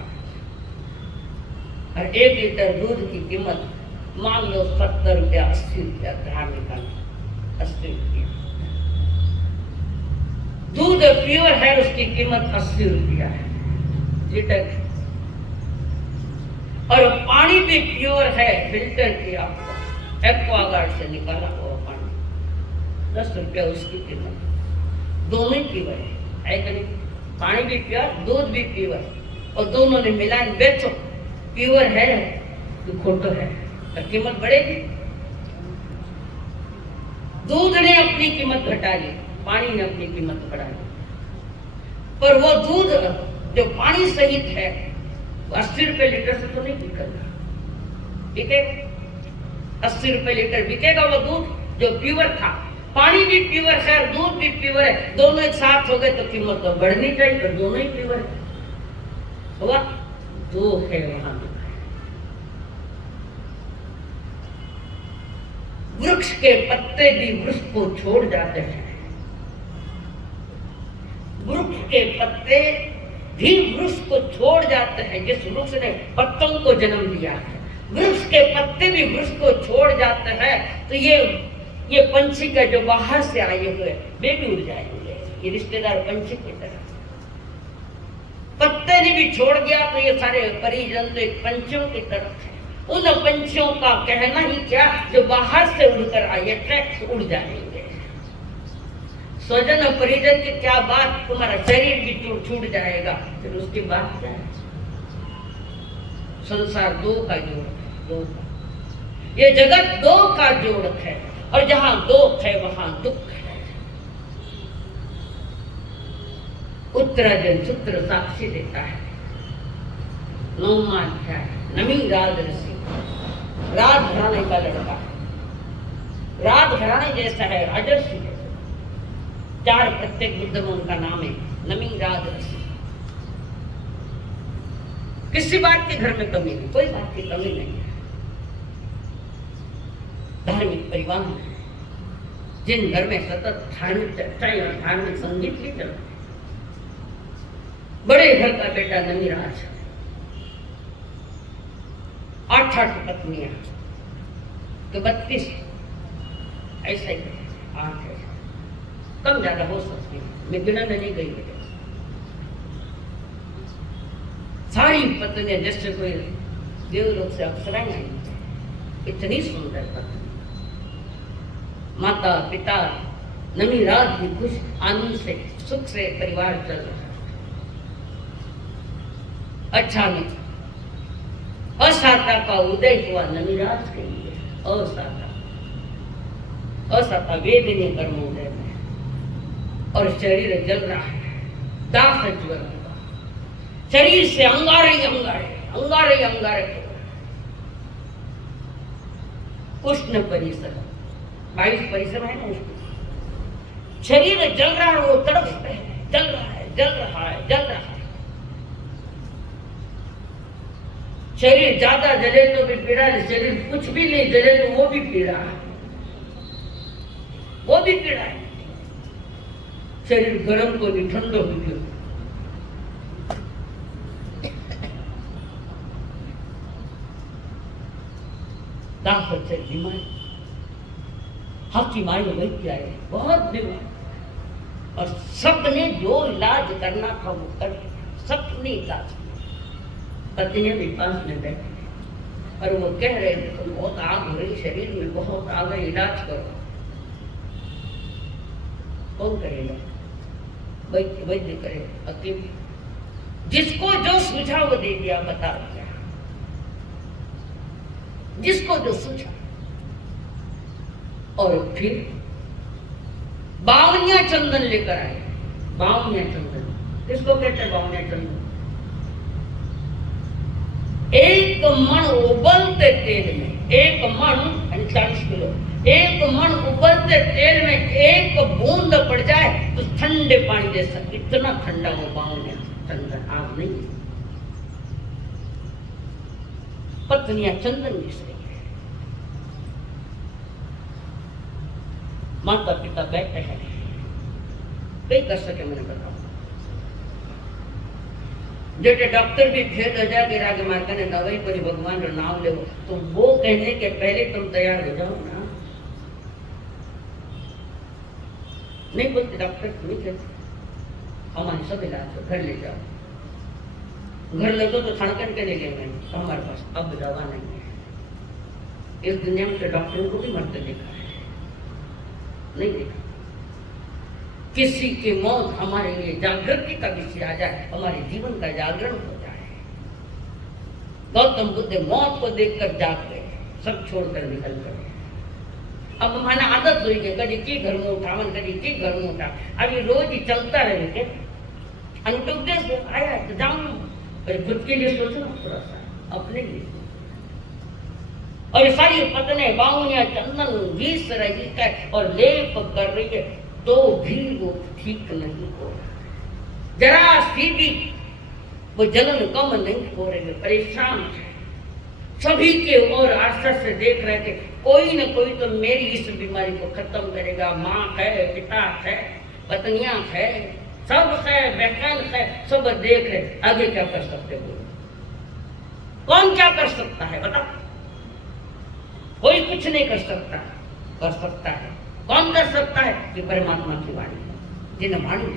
और 1 लीटर दूध की कीमत मान लो 70 रुपया 80 रुपया ग्राम का 80 रुपया। दूध प्योर है उसकी कीमत 80 रुपया है लीटर, और पानी भी प्योर है फिल्टर किया एक्वागार्ड से निकाला हुआ पानी 10 रुपया उसकी कीमत। दोनों ही प्योर है कि नहीं? पानी भी प्योर दूध भी प्योर, और दोनों ने मिला बेचो, प्योर है तो खोटो है तो कीमत बढ़ेगी। दूध ने अपनी कीमत घटा ली, पानी ने अपनी कीमत बढ़ा ली, पर वो दूध जो पानी सहित है 80 रुपए लीटर से तो नहीं बिकेगा, बिकेगा 80 रुपए लीटर बिकेगा वो दूध जो प्योर था। पानी भी प्योर है और दूध भी प्योर है, दोनों एक साथ हो गए तो कीमत तो बढ़नी चाहिए, पर दोनों ही प्योर है। हुआ दो है वहां। वृक्ष के पत्ते भी वृक्ष को छोड़ जाते हैं, वृक्ष के पत्ते भी वृक्ष को छोड़ जाते हैं। जिस वृक्ष ने पत्तों को जन्म दिया है, वृक्ष के पत्ते भी वृक्ष को छोड़ जाते हैं। तो ये पंछी का जो बाहर से आए हुए वे भी उड़ जाएंगे, ये रिश्तेदार पंछी की तरह। पत्ते ने भी छोड़ दिया तो ये सारे परिजन तो एक पंछियों की तरफ है। उन पंछियों का कहना ही क्या, जो बाहर से उड़कर आए थे उड़ जाएंगे। स्वजन और परिजन की क्या बात, तुम्हारा शरीर भी छूट जाएगा, फिर उसकी बात क्या है? संसार दो का जोड़ है, दो का। ये जगत दो का जोड़ है, और जहां दो है वहां दुख है। उत्तराजन सूत्र साक्षी देता है। 9वां अध्याय। नमी राज ऋषि, राज घराने का लड़का है, राज घराने जैसा है, राजर्षि है। 4 प्रत्येक बुद्ध में उनका नाम है, नमी राज ऋषि। किसी बात के घर में कमी नहीं, कोई बात की कमी नहीं है। धार्मिक परिवार है, जिन घर में सतत धार्मिक चर्चाएं और धार्मिक संगीत ही चलते हैं। बड़े घर का बेटा नमीराज, 8 पत्नियां तो 32, ऐसा ही 8 है, कम ज्यादा हो सकती है, मैं गिनने नहीं गई बेटे। सारी पत्नियां जैसे कोई देवलोक से अप्सराएं आई, इतनी सुंदर पत्नी। माता पिता नमीराज भी खुश आनंद से सुख से परिवार चल रहा है। अचानक असाता का उदय हुआ नमीराज के लिए। असाता वेदनीय कर्मोदय में, और शरीर जल रहा है, दाह ज्वर हुआ। शरीर से अंगारे अंगारे अंगारे अंगारे उष्ण परिसर, 22 परिसर है ना उसको। शरीर जल रहा है, वो तड़प है, जल रहा है, जल रहा है, जल रहा है। शरीर ज्यादा जले तो भी पीड़ा है, शरीर कुछ भी नहीं जले तो वो भी पीड़ा है, वो भी पीड़ा है। शरीर गर्म को नहीं, ठंडो भी क्यों। दांपत्य बीमारी, हाथी मारी वही क्या है, बहुत बीमार। और सबने जो इलाज करना था वो कर, सबने इलाज किया। पत्नियां भी पास में बैठी और वो कह रहे थे तुम बहुत आग हो रही शरीर में, बहुत आग है, इलाज करो। कौन करेगा? वैद्य करे, हकीम। जिसको जो सूझा वो दे दिया, बता दिया, जिसको जो सूझा। और फिर बावनिया चंदन लेकर आए। बावनिया चंदन किसको कहते हैं? बावनिया चंदन एक मण उबलते तेल में, एक मण 40 किलो, एक मण उबलते तेल में एक बूंद पड़ जाए तो ठंडे पानी जैसा, इतना ठंडा वो बावनिया चंदन। आग नहीं, पत्नियां चंदन घिस रही है, माता पिता बैठे हैं, कई कर सके मैंने बताओ। जेटे डॉक्टर भी फेल हो जाए रागे मार्ग ने दवाई पर भगवान का नाम ले, तो वो कहने के पहले तुम तैयार हो जाओ ना। नहीं बोलते डॉक्टर, नहीं कहते हमारे सब इलाज को घर ले जाओ। घर ले तो छड़कन के ले लेंगे, तो हमारे पास अब दवा नहीं है। इस दुनिया में तो डॉक्टरों को भी मरते देखा है, नहीं देखा। किसी की मौत हमारे लिए जागृति का विषय आ जाए, हमारे जीवन का जागरण हो जाए। गौतम बुद्ध मौत को देखकर जाग गए, सब छोड़कर निकल गए। अब हमारा आदत हुई है, कभी की घर में उठावन, कभी की घर में उठा, अभी रोज ही चलता रहे के अनुपदेश आया तो जाऊं, खुद के लिए सोचना थोड़ा सा, अपने लिए। और सारी पत्नी बावनिया चंदन घिस रही है और लेप कर रही है, तो भी वो ठीक नहीं हो रहा। जरा सी भी वो जलन कम नहीं हो रही है, परेशान है। सभी के और आशा से देख रहे थे कोई न कोई तो मेरी इस बीमारी को खत्म करेगा। माँ है, पिता है, पत्नियां है, सब है, बहन है, सब देख रहे। आगे क्या कर सकते बोलो? कौन क्या कर सकता है बता? कोई कुछ नहीं कर सकता। कर सकता है कौन? कर सकता है कि परमात्मा की वाणी, जिन वाणी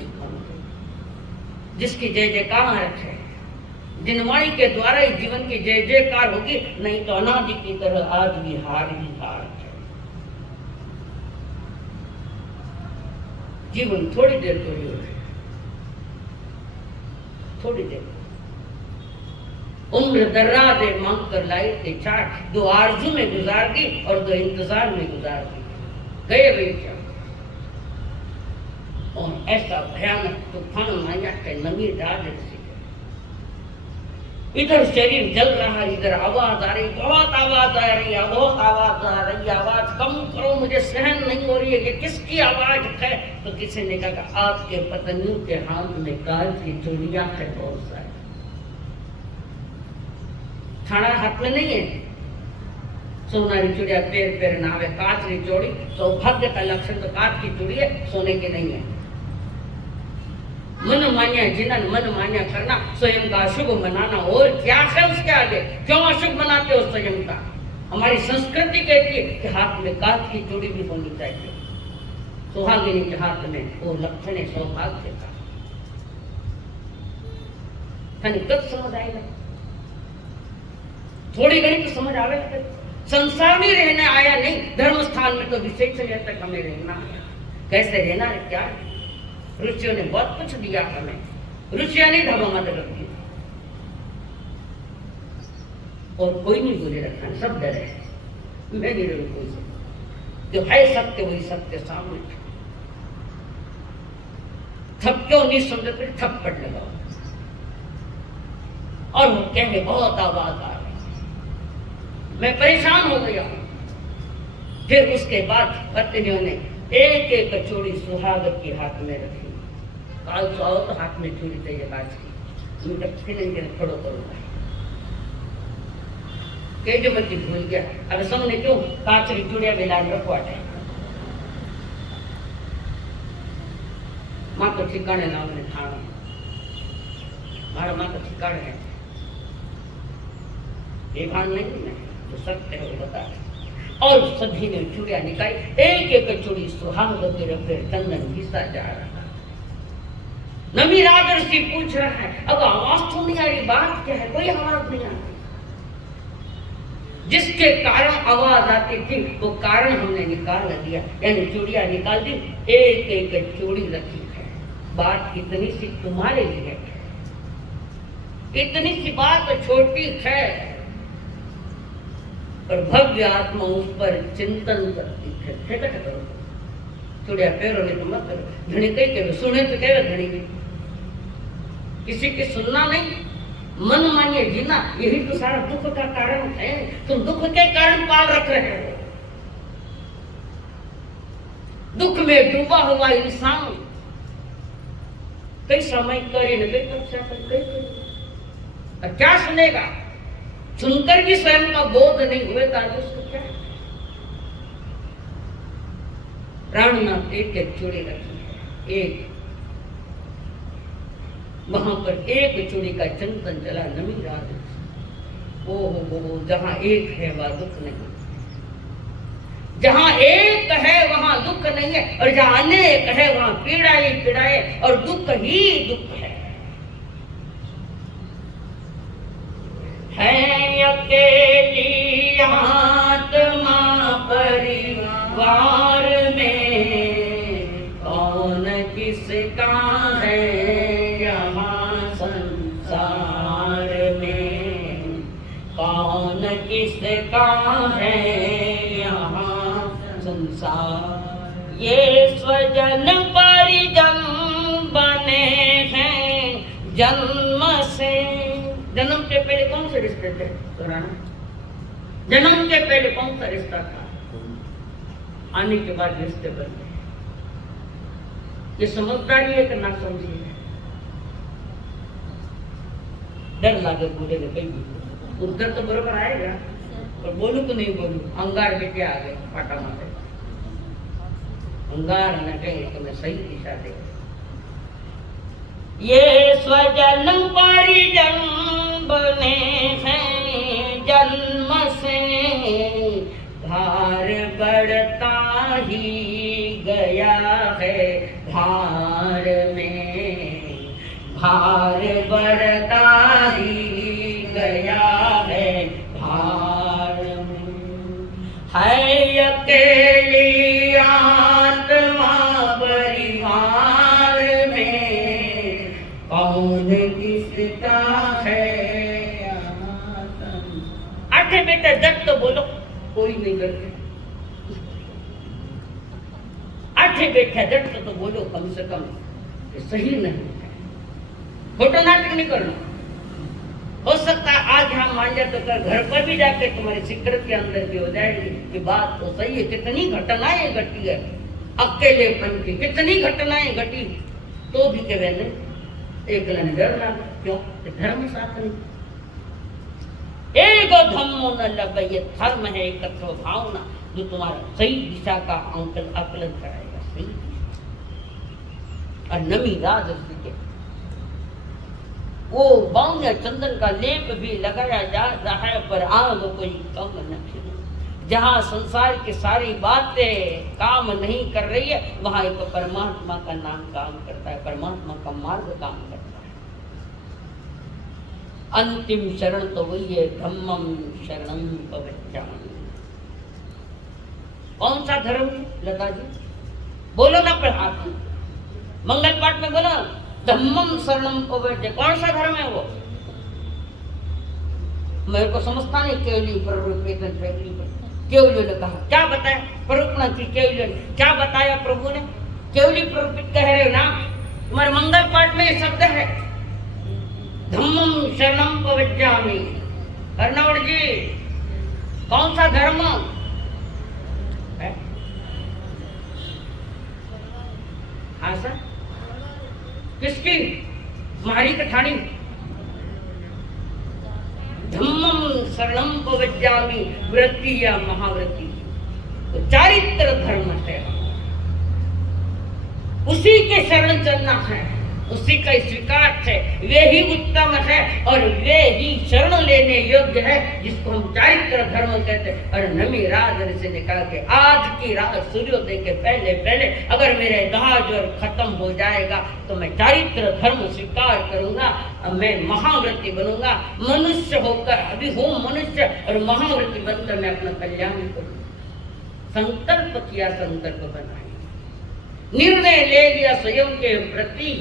जिसकी जय जयकार है, जिन वाणी के द्वारा ही जीवन की जय जयकार होगी, नहीं तो अनादि की तरह आज भी हार है। जीवन थोड़ी देर तो ही है, थोड़ी देर। उम्र दर्रादे मांग कर लाई थे चार, 2 आरज़ू में गुजार दी और 2 इंतजार में गुजार दी। गए वे क्या? और ऐसा भयानक तूफान आया कि नमी राज इधर शरीर जल रहा है, इधर आवाज आ रही, बहुत आवाज आ रही है, बहुत आवाज आ रही है। आवाज कम करो, मुझे सहन नहीं हो रही है। ये किसकी आवाज है? तो किसी ने कहा आपके पत्नियों के हाथ में काल की चूड़ियां है बहुत सारी। थाना हाथ में नहीं है, सोनारी चूड़िया पैर पैर नावे, कांच की चूड़ी सौभाग्य का लक्षण तो कांच की चूड़ी है, सोने की नहीं है। मन मान्या जिनन मन मान्या करना, स्वयं का अशुभ मनाना, और क्या है उसके आगे? क्यों अशुभ मनाते हो स्वयं का? हमारी संस्कृति कहती है कि हाथ में कांच की चूड़ी भी होनी चाहिए। सुहागिनी के हाथ में वो लक्षण है सौभाग्य का। कब समझ आएगा? थोड़ी घड़ी तो समझ आवे। संसार में रहने आया नहीं, धर्म स्थान में तो विशेष तक हमें रहना है। कैसे रहना है? क्या ऋषियों ने बहुत कुछ दिया हमें। ऋषियों ने धर्म मत रखी और कोई नहीं बोले रखा, सब डरे। मैं नहीं डरू कोई से, जो है सत्य वही सत्य सामने। थप क्यों नहीं समझते? थप्पड़ लगाओ। और वो कहे बहुत आवाज आ रही। मैं परेशान हो गया। फिर उसके बाद पत्नियों ने एक एक चूड़ी सुहागत के हाथ में रखी। काल सो तो हाथ में चूड़ी चाहिए बाज की, खड़ो करूंगा के मत भूल गया। अब सबने क्यों काचरी चूड़िया मिलान रखवाटे माँ तो ठिकाने ना उन्हें ठाणो मारा माँ तो ठिकाने है ये भान नहीं है तो सत्य है वो बता। और सभी ने चूड़िया निकाली, एक एक चूड़ी सुहागत के रखे चंदन घिसा जा रहा। नमी राजर्षि पूछ रहा है अब आवाज तो नहीं आ रही, बात क्या है? कोई आवाज नहीं आ रही। जिसके कारण आवाज आती थी वो कारण हमने निकाल दिया, यानी चूड़िया निकाल दी, एक एक चूड़ी रखी है। बात इतनी सी तुम्हारे लिए है, इतनी सी बात छोटी है, पर भव्य आत्मा उस पर चिंतन करती है। करो चूड़िया पैरों ने तो मत करो। धनी कही के सुने तो कहे धनी की किसी की सुनना नहीं, मन मानिए जीना, यही तो सारा दुख का कारण है। तुम दुख के कारण पाल रख रहे हो। दुख में डूबा हुआ इंसान कई समय करे न क्या सुनेगा? सुनकर भी स्वयं का बोध नहीं हुए तो उसको क्या? प्राणनाथ एक एक चूड़ी रखी है, एक वहां पर एक चूड़ी का चिंतन चला। नमी राज ओ जहां एक है वहां दुख नहीं, जहां एक है वहां दुख नहीं है, और जहां अनेक है वहां पीड़ा ही पीड़ा है और दुख ही दुख है। अकेली आत्मा परिवार में कौन किसका है यहाँ संसार में, कौन किसका है यहाँ संसार। ये स्वजन परिजन बने हैं जन्म से। जन्म के पहले कौन से रिश्ते थे? जन्म के पहले कौन सा रिश्ता था? आने के बाद रिश्ते बदले। ये समझदारी है कि ना समझिए? डर लागे बोले कहीं उत्तर तो बराबर आएगा, पर बोलू तो नहीं बोलू। अंगार बेटे आ गए फाटा मारे, अंगार न कहे तो मैं सही दिशा दे। ये स्वजन परिजन बने हैं जन्म से, भार बढ़ता ही गया है भार में, भार बढ़ता ही गया है भार में। है अकेली आत्मा परिवार में कौन किसका है? आठे बेटा जट तो बोलो, कोई नहीं करते। आठे बेटा जट तो बोलो कम से कम, सही नहीं है। फोटो नाटक नहीं करना। हो सकता है आज हम मान जाए तो घर पर भी जाके तुम्हारे सिकरत के अंदर भी हो जाएगी कि बात तो सही है। कितनी घटनाएं घटी है अकेलेपन की, कितनी घटनाएं घटी, तो भी के मैंने एक डर लगा। क्यों? धर्म साथ नहीं। एक धम्मो न लगे, ये धर्म है एकत्व भावना जो तुम्हारा सही दिशा का आकलन कराएगा। सही और नमी राजर्षि के वो बाउंया चंदन का लेप भी लगाया जा रहा है, पर आग कोई कम नहीं। जहाँ संसार की सारी बातें काम नहीं कर रही है, वहां एक परमात्मा का नाम काम करता है, परमात्मा का मार्ग काम करता है। अंतिम शरण तो वही है, धम्मम शरणम पवज्जामि। कौन सा धर्म लता जी? बोलो ना पर हाथ मंगल पाठ में बोलो, धम्मम शरणम पवज्जामि। कौन सा धर्म है वो? मेरे को समझता नहीं। केवली प्ररूपेतन केवली ने कहा, क्या बताया प्ररूपणा की केवली ने क्या बताया प्रभु ने? केवली प्ररूपित कह रहे हो ना, तुम्हारे मंगल पाठ में ये शब्द है। धम्मम शरणम प्रवज्जामि। अर्णव जी, कौन सा धर्म है? हाँ सर, किसकी? मारी कठानी। धम्मम शरणम प्रवज्जामि, वृत्ति या महावृत्ति, तो चारित्र धर्म है, उसी के शरण चलना है, उसी का स्वीकार है, वे ही उत्तम है और वे ही शरण लेने योग्य है, जिसको हम चारित्र धर्म कहते हैं। और नमी रात से निकाल के आज की रात सूर्योदय के पहले पहले अगर मेरे दाज और खत्म हो जाएगा तो मैं चारित्र धर्म स्वीकार करूंगा, मैं महाव्रती बनूंगा। मनुष्य होकर अभी हूं मनुष्य और महाव्रती बनकर मैं अपना कल्याण करूंगा। संकल्प किया, संकल्प बनाया, निर्णय ले लिया स्वयं के प्रति,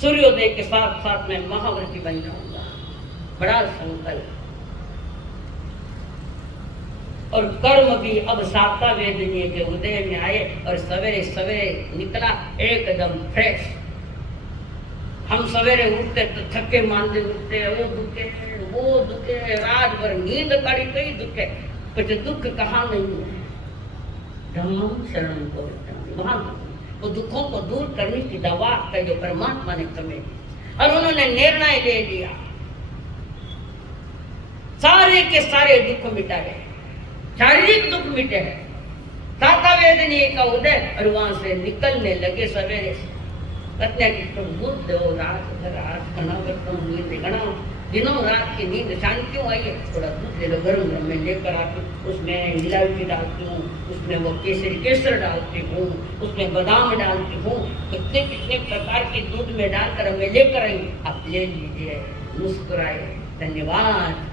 सूर्योदय के साथ साथ मैं महाव्रती बन जाऊंगा। बड़ा संकल्प। और कर्म भी अब साता वेदनीय के उदय में आए और सवेरे सवेरे निकला एकदम फ्रेश। हम सवेरे उठते तो थके मांदे उठते, वो दुखे, रात भर नींद काढ़ी, कई दुखे, कुछ दुख कहाँ नहीं है। धम्मम शरणम प्रवज्जामि, वहां वो दुखों को दूर करने की दवा का जो परमात्मा ने समय, और उन्होंने निर्णय ले लिया, सारे के सारे दुख मिटा गए, शारीरिक दुख मिटे हैं। साता वेदनीय का उदय और वहां से निकलने लगे सवेरे से। कन्या की तुम बुद्ध हो, रात भर आज घना करता हूँ, नींद घना, दिनों रात की नींद शांत क्यों आई है? थोड़ा दूध ले लो, गर्म गर्म में लेकर आती, उसमें इलायची डालती हूँ, उसमें वो केसर डालती हूँ, उसमें बादाम डालती हूँ, कितने कितने प्रकार के दूध में डालकर मैं लेकर आई, आप ले लीजिए। मुस्कुराए, धन्यवाद।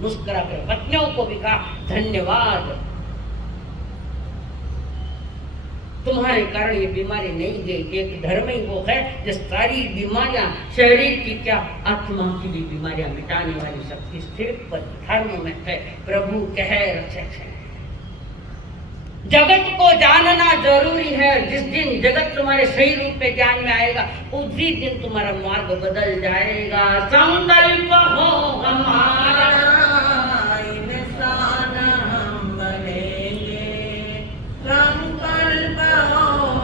मुस्कुरा कर पत्नियों को भी कहा धन्यवाद, तुम्हारे कारण ये बीमारी नहीं गई। एक धर्म ही वो है जो सारी बीमारियां, शरीर की क्या आत्मा की भी बीमारियां मिटाने वाली शक्ति सिर्फ धर्म में है। प्रभु कह रक्षक है। जगत को जानना जरूरी है। जिस दिन जगत तुम्हारे सही रूप में ज्ञान में आएगा उसी दिन तुम्हारा मार्ग बदल जाएगा। संत